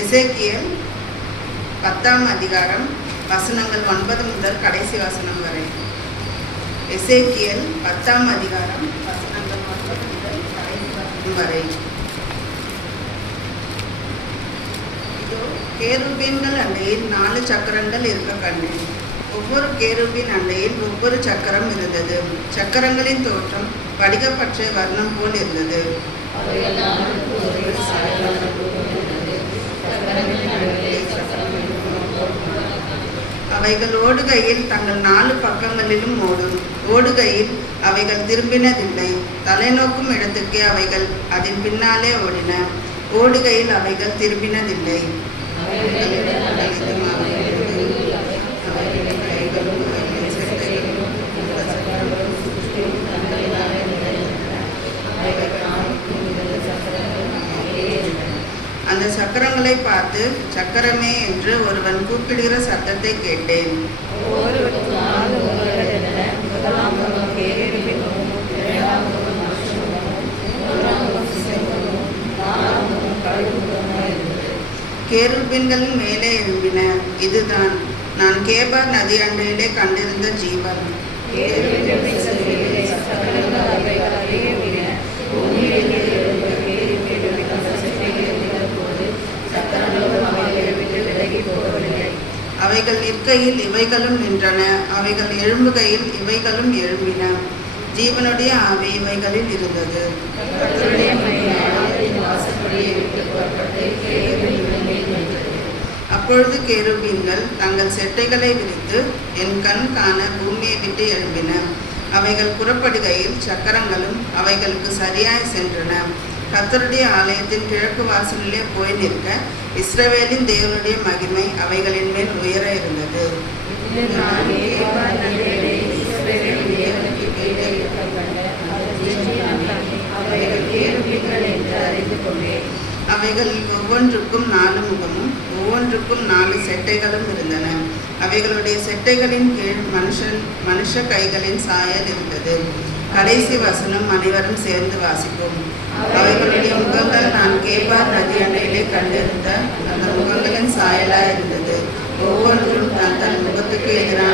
எசேக்கியேல் 10ஆம் அதிகாரம் வசனங்கள் 9 முதல் கடைசி வசனம் வரை. எசேக்கியேல் 10ஆம் அதிகாரம் வசனங்கள் 9 முதல் கடைசி வசனம் வரை. இதோ கேருபீன்கள் அண்டையில் 4 சக்கரங்கள் இருக்க கண்டேன். ஒவ்வொரு கேருபின் அண்டையில் ஒவ்வொரு சக்கரம் இருந்தது. சக்கரங்களின் தோற்றம் படிகப்பற்ற வர்ணம் போல் இருந்தது. அவைகள் ஓடுகையில் தங்கள் 4 பக்கங்களிலும் ஓடும். ஓடுகையில் அவைகள் திரும்பினதில்லை. தலைநோக்கும் இடத்துக்கே அவைகள் அதன் பின்னாலே ஓடின. ஓடுகையில் அவைகள் திரும்பினதில்லை. அந்த சக்கரங்களை பார்த்து சக்கரமே என்று ஒருவன் கூப்பிடுகிற சத்தத்தை கேட்டேன். கேருபீன்களின் மேலே எழும்பின. இதுதான் நான் கேபார் நதி அண்டையிலே கண்டிருந்த ஜீவன். அவைகள் நிற்கையில் இவைகளும் நின்றன. அவைகள் எழும்புகையில் இவைகளும் எழும்பின. ஜீவனுடைய ஆவி இவைகளில் இருந்தது. அப்பொழுது கேருபீன்கள் தங்கள் செட்டைகளை விரித்து என் கண் காண பூமியை விட்டு எழும்பின. அவைகள் புறப்படுகையில் சக்கரங்களும் அவைகளுக்கு சரியாய் சென்றன. கர்த்தருடைய ஆலயத்தின் கிழக்கு வாசலிலே போய் நிற்க இஸ்ரவேலின் தேவனுடைய மகிமை அவைகளின் மேல் உயர இருந்தது. அவைகளில் ஒவ்வொன்றுக்கும் 4 முகமும் ஒவ்வொன்றுக்கும் 4 செட்டைகளும் இருந்தன. அவைகளுடைய செட்டைகளின் கீழ் மனுஷ கைகளின் சாயல் இருந்தது. கடைசி வசனம் அனைவரும் சேர்ந்து வாசிப்போம். அவைகளுடைய முகங்கள் நான் கேபார் நதி அண்டையிலே கண்டிருந்த அந்த முகங்களின் சாயலாய் இருந்தது. ஒவ்வொன்றும் தன் முகத்துக்கு எதிரான